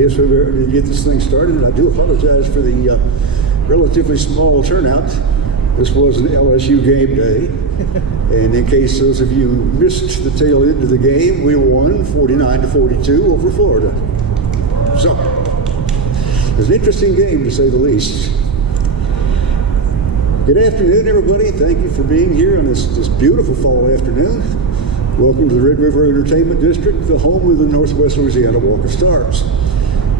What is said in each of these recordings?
guess we're ready to get this thing started. And I do apologize for the relatively small turnout. This was an LSU game day. And in case those of you missed the tail end of the game, we won 49-42 over Florida. So, it was an interesting game to say the least. Good afternoon, everybody. Thank you for being here on this beautiful fall afternoon. Welcome to the Red River Entertainment District, the home of the Northwest Louisiana Walk of Stars.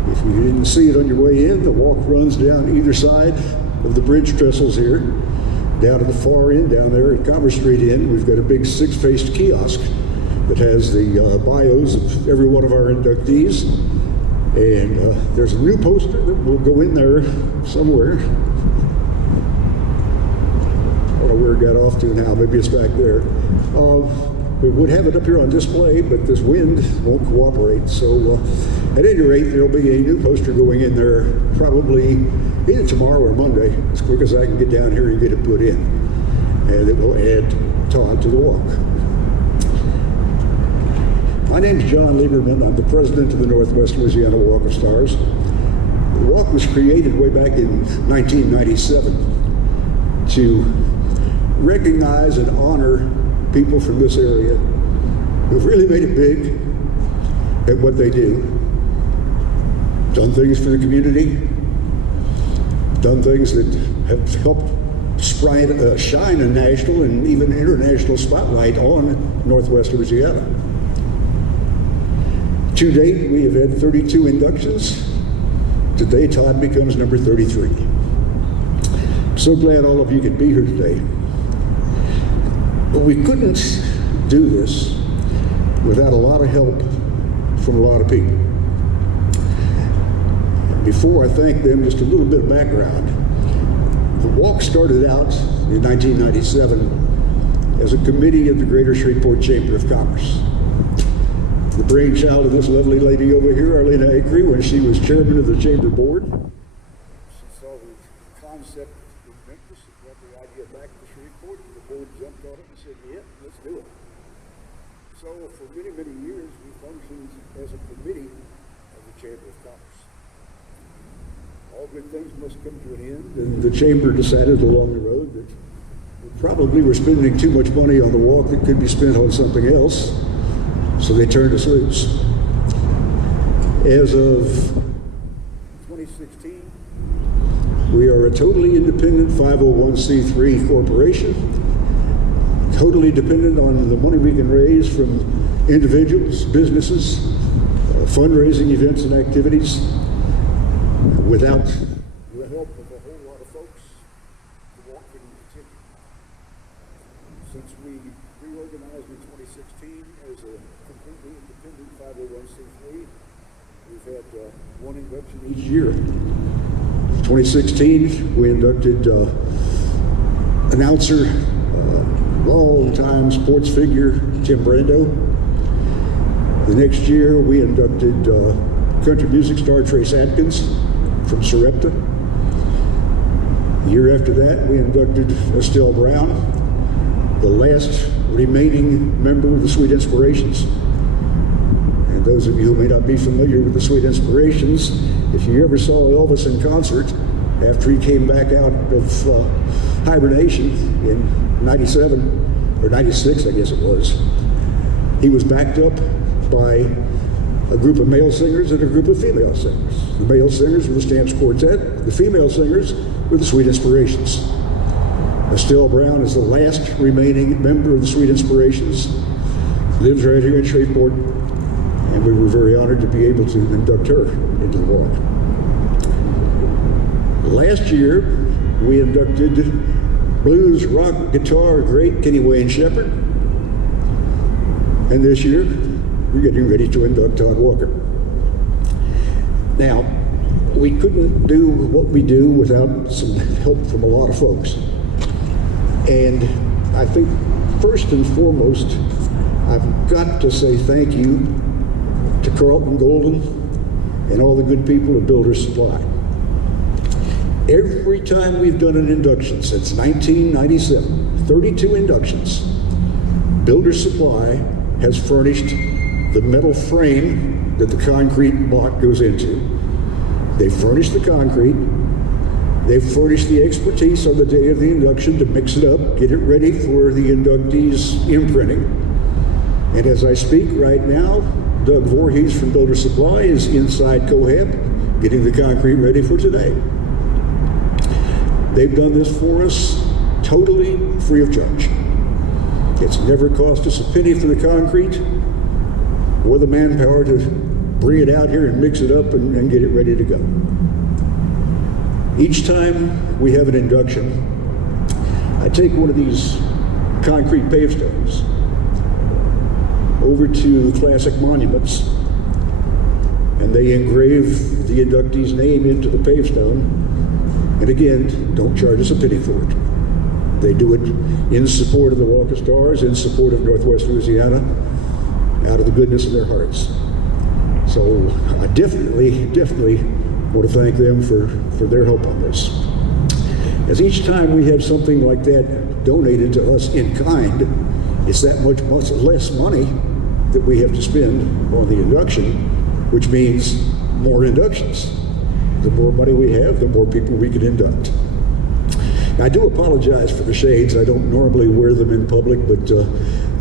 If you didn't see it on your way in, the walk runs down either side of the bridge trestles here. Down at the far end, down there at Commerce Street Inn, we've got a big six-faced kiosk that has the bios of every one of our inductees. And there's a new poster that will go in there somewhere. I don't know where it got off to now, maybe it's back there. We would have it up here on display, but this wind won't cooperate. So at any rate, there'll be a new poster going in there probably either tomorrow or Monday, as quick as I can get down here and get it put in. And it will add Todd to the walk. My name's John Lieberman. I'm the president of the Northwest Louisiana Walk of Stars. The walk was created way back in 1997 to recognize and honor people from this area who've really made it big at what they do. Done things for the community, done things that have helped shine a national and even international spotlight on Northwest Louisiana. To date, we have had 32 inductions. Today, Todd becomes number 33. I'm so glad all of you could be here today. But we couldn't do this without a lot of help from a lot of people. Before I thank them, just a little bit of background. The walk started out in 1997 as a committee of the Greater Shreveport Chamber of Commerce. The brainchild of this lovely lady over here, Arlena Acree, when she was chairman of the chamber board. She saw the concept in Memphis and brought the idea back to Shreveport, and the board jumped on it and said, yeah, let's do it. So for many, many years, we functioned as a committee of the Chamber of Commerce. All good things must come to an end, and the chamber decided along the road that we probably were spending too much money on the walk that could be spent on something else. So they turned us loose. As of 2016, we are a totally independent 501c3 corporation, totally dependent on the money we can raise from individuals, businesses, fundraising events and activities. Without the help of a whole lot of folks, the walk couldn't continue. Since we reorganized in 2016 as a completely independent 501c3, we've had one induction each year. 2016, we inducted announcer, long-time sports figure, Tim Brando. The next year, we inducted country music star Trace Adkins from Sarepta. The year after that, we inducted Estelle Brown, the last remaining member of the Sweet Inspirations. And those of you who may not be familiar with the Sweet Inspirations, if you ever saw Elvis in concert after he came back out of hibernation in 97, or 96 I guess it was, he was backed up by a group of male singers and a group of female singers. The male singers were the Stamps Quartet, the female singers were the Sweet Inspirations. Estelle Brown is the last remaining member of the Sweet Inspirations, lives right here in Shreveport, and we were very honored to be able to induct her into the walk. Last year, we inducted blues, rock, guitar great Kenny Wayne Shepherd, and this year, we're getting ready to induct Todd Walker. Now, we couldn't do what we do without some help from a lot of folks. And I think first and foremost, I've got to say thank you to Carlton Golden and all the good people at Builder Supply. Every time we've done an induction since 1997, 32 inductions, Builder Supply has furnished the metal frame that the concrete block goes into. They furnish the concrete. They furnish the expertise on the day of the induction to mix it up, get it ready for the inductees' imprinting. And as I speak right now, Doug Voorhees from Builder Supply is inside Cohab getting the concrete ready for today. They've done this for us totally free of charge. It's never cost us a penny for the concrete or the manpower to bring it out here and mix it up and get it ready to go. Each time we have an induction, I take one of these concrete pavestones over to Classic Monuments, and they engrave the inductee's name into the pavestone. And again, don't charge us a penny for it. They do it in support of the Walker Stars, in support of Northwest Louisiana, out of the goodness of their hearts. So I definitely want to thank them for their help on this. As each time we have something like that donated to us in kind, it's that much less money that we have to spend on the induction, which means more inductions. The more money we have, the more people we can induct. I do apologize for the shades. I don't normally wear them in public, but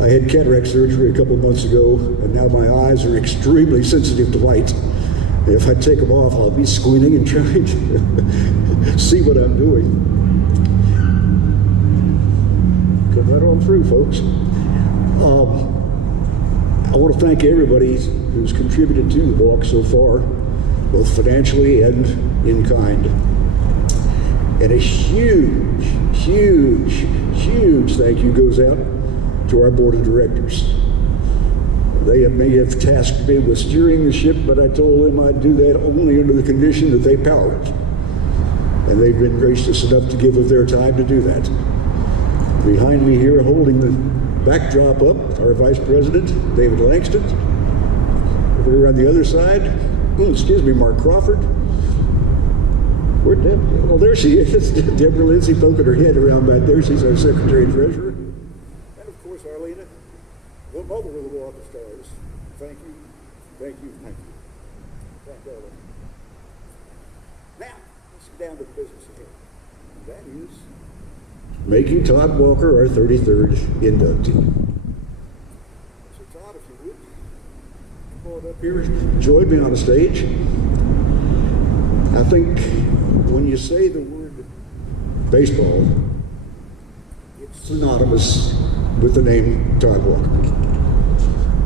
I had cataract surgery a couple months ago, and now my eyes are extremely sensitive to light. If I take them off, I'll be squinting and trying to see what I'm doing. Come right on through, folks. I want to thank everybody who's contributed to the walk so far, both financially and in kind. And a huge thank you goes out to our board of directors. They may have tasked me with steering the ship, but I told them I'd do that only under the condition that they power it. And they've been gracious enough to give of their time to do that. Behind me here, holding the backdrop up, our Vice President, David Langston. Over here on the other side, Mark Crawford. Where'd Deb? Oh, there she is. Deborah Lindsay poking her head around back there. She's our Secretary Treasurer. And of course, Arlena, the mother of the Walker Stars. Thank you. Thank all of you. Now, let's get down to the business again. That is making Todd Walker our 33rd inductee. So Todd, if you would, come on up here, join me on the stage. I think when you say the word baseball, it's synonymous with the name Todd Walker.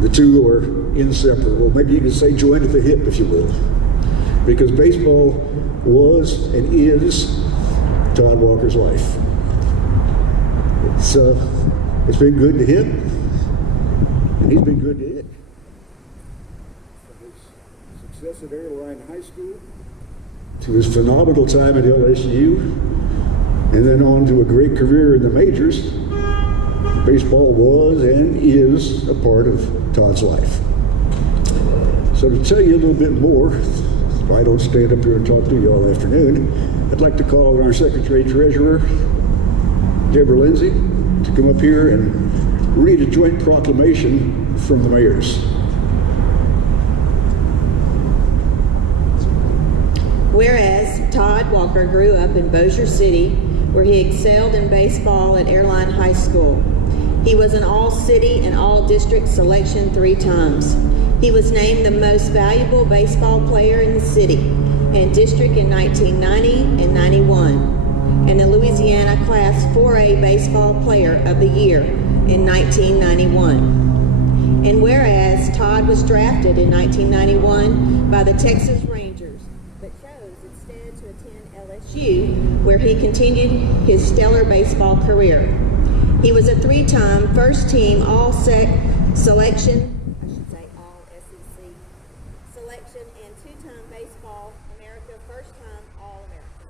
The two are inseparable. Maybe you could say joined at the hip, if you will, because baseball was and is Todd Walker's life. It's been good to him, and he's been good to it. From his success at Airline High School to his phenomenal time at LSU, and then on to a great career in the majors, baseball was and is a part of Todd's life. So to tell you a little bit more, if I don't stand up here and talk to you all afternoon, I'd like to call on our Secretary Treasurer, Deborah Lindsay, to come up here and read a joint proclamation from the mayors. Whereas Todd Walker grew up in Bossier City, where he excelled in baseball at Airline High School. He was an all-city and all-district selection 3 times. He was named the most valuable baseball player in the city and district in 1990 and 91. And the Louisiana Class 4A Baseball Player of the Year in 1991. And whereas Todd was drafted in 1991 by the Texas Rangers, but chose instead to attend LSU, where he continued his stellar baseball career. He was a 3-time first-team all-selection, all-SEC selection, and 2-time Baseball America first-time All-American.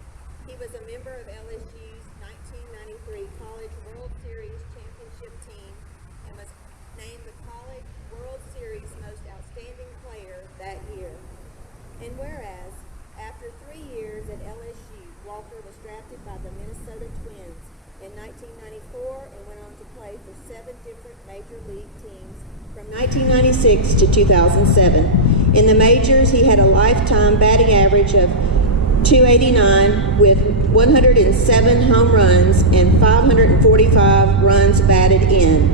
He was a member of LSU's 1993 College World Series championship team and was named the College World Series Most Outstanding Player that year. And whereas, after 3 years at LSU, Walker was drafted by the Minnesota Twins in 1994 and went on to play for 7 different major league teams from 1996 to 2007. In the majors, he had a lifetime batting average of .289 with 107 home runs and 545 runs batted in.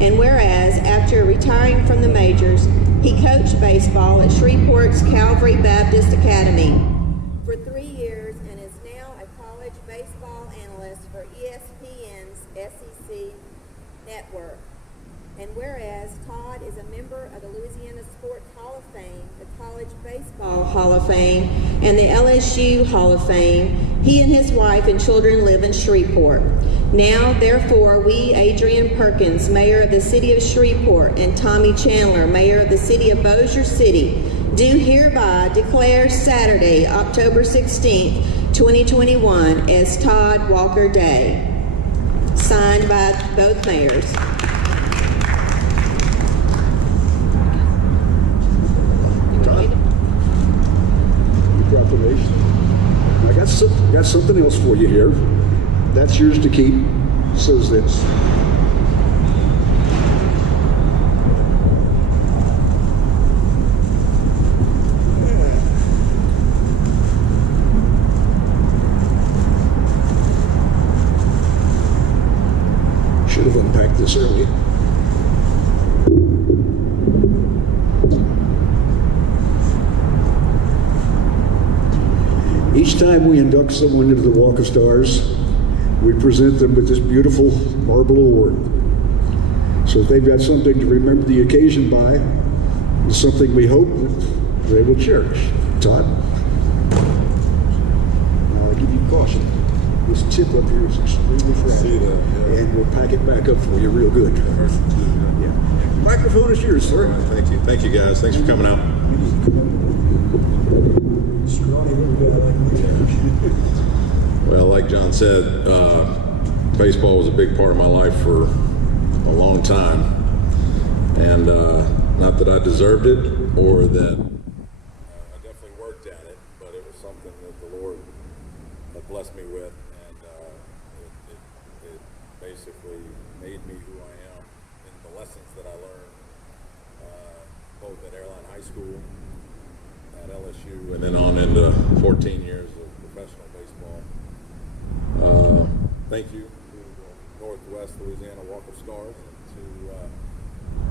And whereas, after retiring from the majors, he coached baseball at Shreveport's Calvary Baptist Academy for 3 years and is now a college baseball analyst for ESPN's SEC Network. And whereas Todd is a member of the Louisiana Sports Hall of Fame, the College Baseball Hall of Fame, and the LSU Hall of Fame, he and his wife and children live in Shreveport. Now, therefore, we, Adrian Perkins, Mayor of the City of Shreveport, and Tommy Chandler, Mayor of the City of Bossier City, do hereby declare Saturday, October 16th, 2021 as Todd Walker Day. Signed by both mayors. Proclamation. I got something else for you here. That's yours to keep. It says this. Should have unpacked this earlier. Each time we induct someone into the Walk of Stars, we present them with this beautiful marble award. So if they've got something to remember the occasion by, it's something we hope that they will cherish. Todd? Now I'll give you caution. This tip up here is extremely fragile, and we'll pack it back up for you real good. Yeah. Microphone is yours, sir. All right, thank you. Thank you, guys. Thanks for coming out. Well, like John said, baseball was a big part of my life for a long time, and not that I deserved it or that I definitely worked at it, but it was something that the Lord had blessed me with, and it basically made me who I am in the lessons that I learned both at Airline High School, at LSU, and then on into 14 years of professional baseball. Thank you to Northwest Louisiana Walk of Stars, and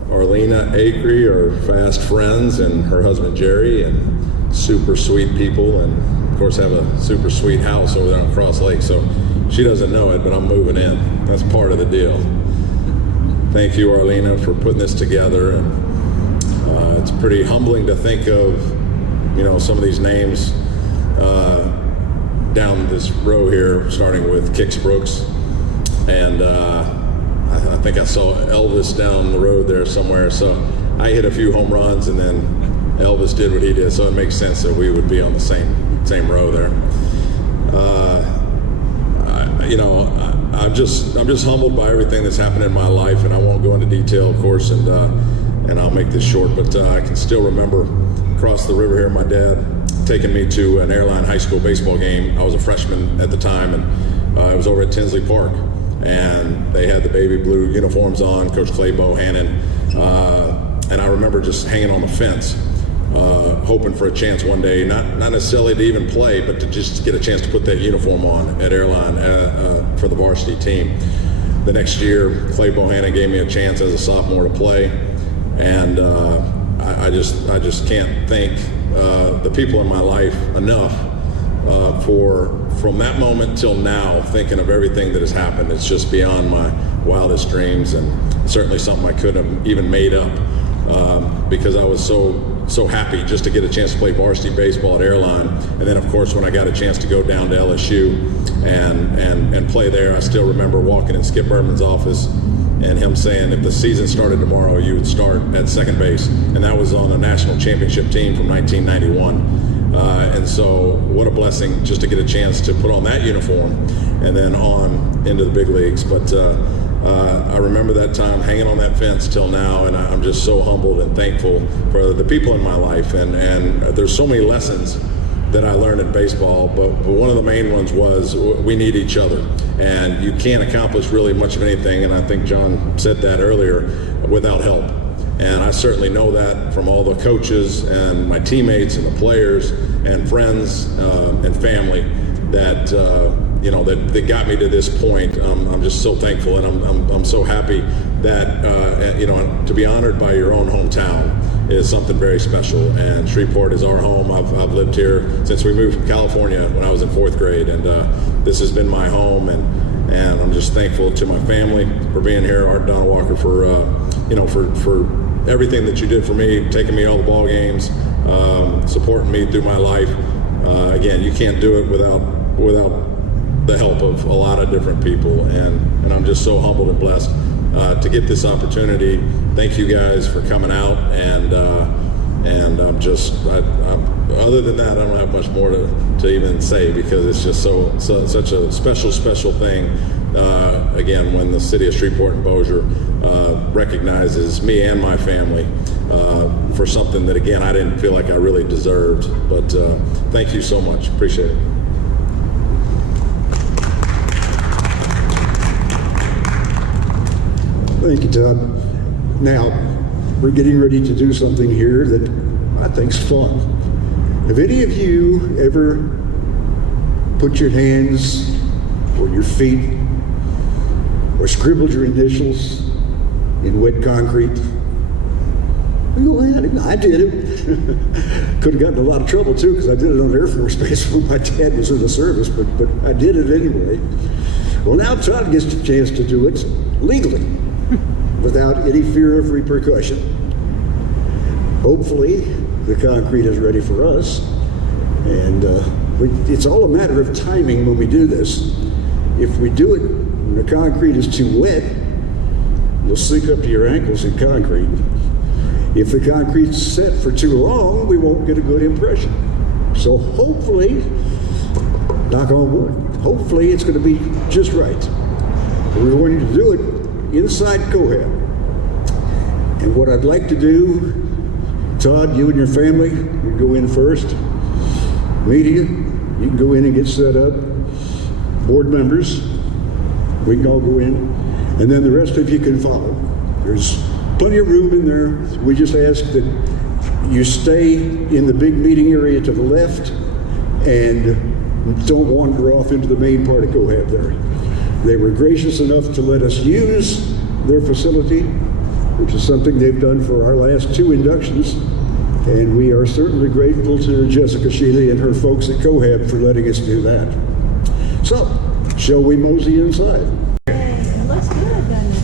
to Arlena Acree, our fast friends, and her husband Jerry, and super sweet people, and of course have a super sweet house over there on Cross Lake, so she doesn't know it, but I'm moving in. That's part of the deal. Thank you, Arlena, for putting this together, and it's pretty humbling to think of, you know, some of these names down this row here, starting with Kix Brooks, and I think I saw Elvis down the road there somewhere. So I hit a few home runs, and then Elvis did what he did. So it makes sense that we would be on the same row there. I'm just humbled by everything that's happened in my life, and I won't go into detail, of course, and I'll make this short. But I can still remember across the river here, my dad taking me to an Airline High School baseball game. I was a freshman at the time, and I was over at Tinsley Park, and they had the baby blue uniforms on, Coach Clay Bohannon, and I remember just hanging on the fence, hoping for a chance one day, not necessarily to even play, but to just get a chance to put that uniform on at Airline for the varsity team. The next year, Clay Bohannon gave me a chance as a sophomore to play, and I just can't thank the people in my life enough from that moment till now, thinking of everything that has happened. It's just beyond my wildest dreams, and certainly something I couldn't have even made up, because I was so happy just to get a chance to play varsity baseball at Airline. And then, of course, when I got a chance to go down to LSU and play there, I still remember walking in Skip Berman's office and him saying, if the season started tomorrow, you would start at second base. And that was on a national championship team from 1991. And so what a blessing just to get a chance to put on that uniform and then on into the big leagues. But I remember that time hanging on that fence till now, and I'm just so humbled and thankful for the people in my life. And there's so many lessons that I learned in baseball, but one of the main ones was we need each other, and you can't accomplish really much of anything, and I think John said that earlier, without help. And I certainly know that from all the coaches and my teammates and the players and friends and family that that got me to this point. I'm just so thankful, and I'm so happy that to be honored by your own hometown is something very special. And Shreveport is our home. I've lived here since we moved from California when I was in 4th grade, and this has been my home. And I'm just thankful to my family for being here. Art Todd Walker for everything that you did for me, taking me all the ball games, supporting me through my life. Again, you can't do it without the help of a lot of different people, and I'm just so humbled and blessed to get this opportunity. Thank you guys for coming out, and I'm other than that, I don't have much more to even say, because it's just such a special thing. Again, when the city of Shreveport and Bossier recognizes me and my family for something that, again, I didn't feel like I really deserved. But thank you so much. Appreciate it. Thank you, Todd. Now, we're getting ready to do something here that I think's fun. Have any of you ever put your hands or your feet or scribbled your initials in wet concrete? I did it. Could have gotten in a lot of trouble too, because I did it on Air Force Base when my dad was in the service, but I did it anyway. Well, now Todd gets the chance to do it legally, without any fear of repercussion. Hopefully, the concrete is ready for us, and it's all a matter of timing when we do this. If we do it when the concrete is too wet, you'll sink up to your ankles in concrete. If the concrete's set for too long, we won't get a good impression. So hopefully, knock on wood, hopefully it's going to be just right. We're going to do it inside Cohab. And what I'd like to do, Todd, you and your family, you go in first. Media, you can go in and get set up. Board members, we can all go in. And then the rest of you can follow. There's plenty of room in there. We just ask that you stay in the big meeting area to the left and don't wander off into the main part of Cohab there. They were gracious enough to let us use their facility, which is something they've done for our last 2 inductions. And we are certainly grateful to Jessica Shealy and her folks at Cohab for letting us do that. So, shall we mosey inside? Looks good, doesn't it?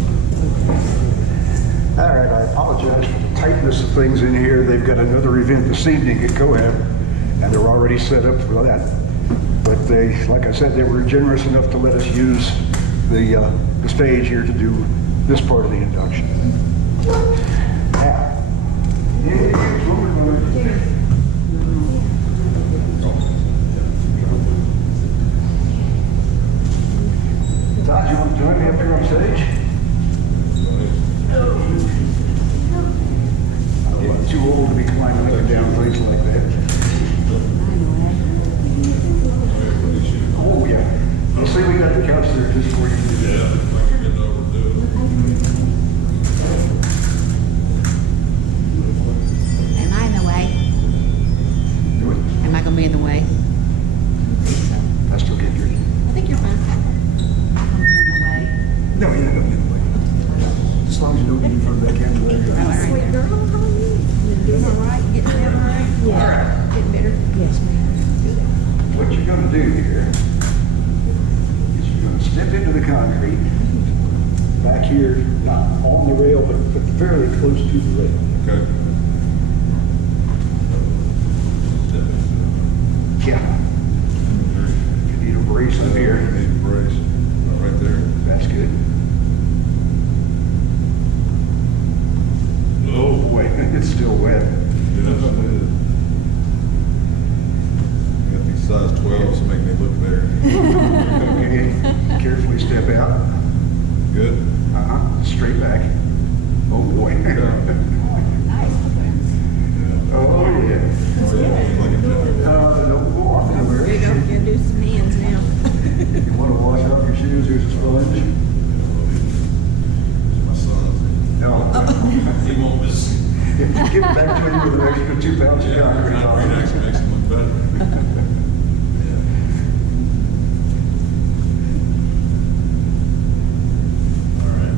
All right, I apologize for the tightness of things in here. They've got another event this evening at Cohab, and they're already set up for that. But they, like I said, they were generous enough to let us use the stage here to do this part of the induction. Now, Todd, you want to join me up here on stage? I'm getting too old to be climbing up and down things like that. Oh, yeah. We'll see, we got the couch there just for you. Yeah, I'm getting overdue it. Am I in the way? Am I going to be in the way? I still get yours. I think you're fine. I'm in the way. No, you're not going to get away. As long as you don't get in front of that camera there. All right. Sweet girl, how are you? You doing all right? Getting better, all right? All right. Getting better? Yes, ma'am. What you're going to do here is you're going to step into the concrete back here, not on the rail, but fairly close to the rail. Okay. Yeah. You need a brace in here. I need a brace. Right there. That's good. Oh, wait, it's still wet. Yes, it is. You got these size 12s to make me look better. Okay, carefully step out. Good. Straight back. Oh, boy. Nice. Concrete actually makes them look better. All right.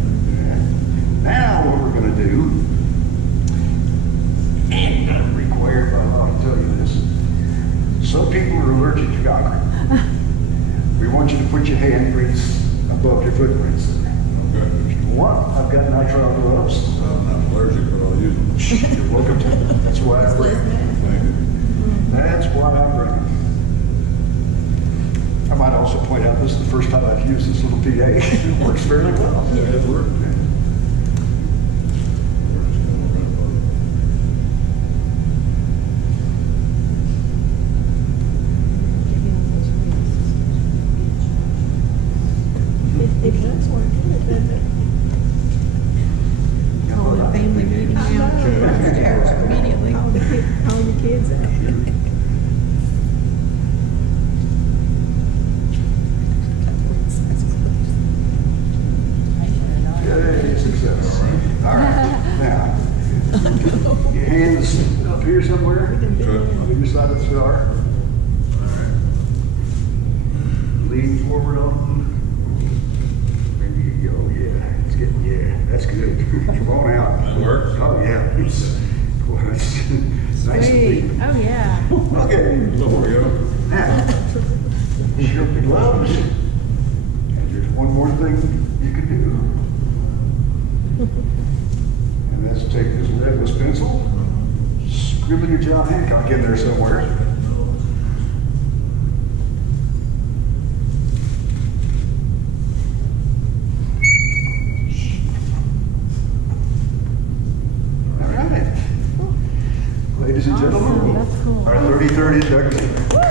Now what we're going to do, and I'm required by law to tell you this, some people are allergic to concrete. We want you to put your handprints above your footprints. Okay. One, I've got nitrile gloves. I'm not allergic, but I'll use them. You're welcome to. That's why I bring them. Thank you. That's why I bring them. I might also point out this is the first time I've used this little PA. It works fairly well. Yeah, it worked. It does work, doesn't it? Call the family meeting I now. know. Immediately. Call the kids out. Yay, success. All right, now, your hands up here somewhere, on either side of the star. Lean forward on them. There you go, yeah, it's getting, yeah, that's good. Come on out. That works? Oh, yeah. Well, that's nice and Sweet. deep. Oh, yeah. Okay, There we go. now, strip the gloves. And there's one more thing you can do. And that's take this leadless pencil, scribble your John Hancock in there somewhere. All right. Ladies and gentlemen, Awesome, that's cool. our 33rd induction.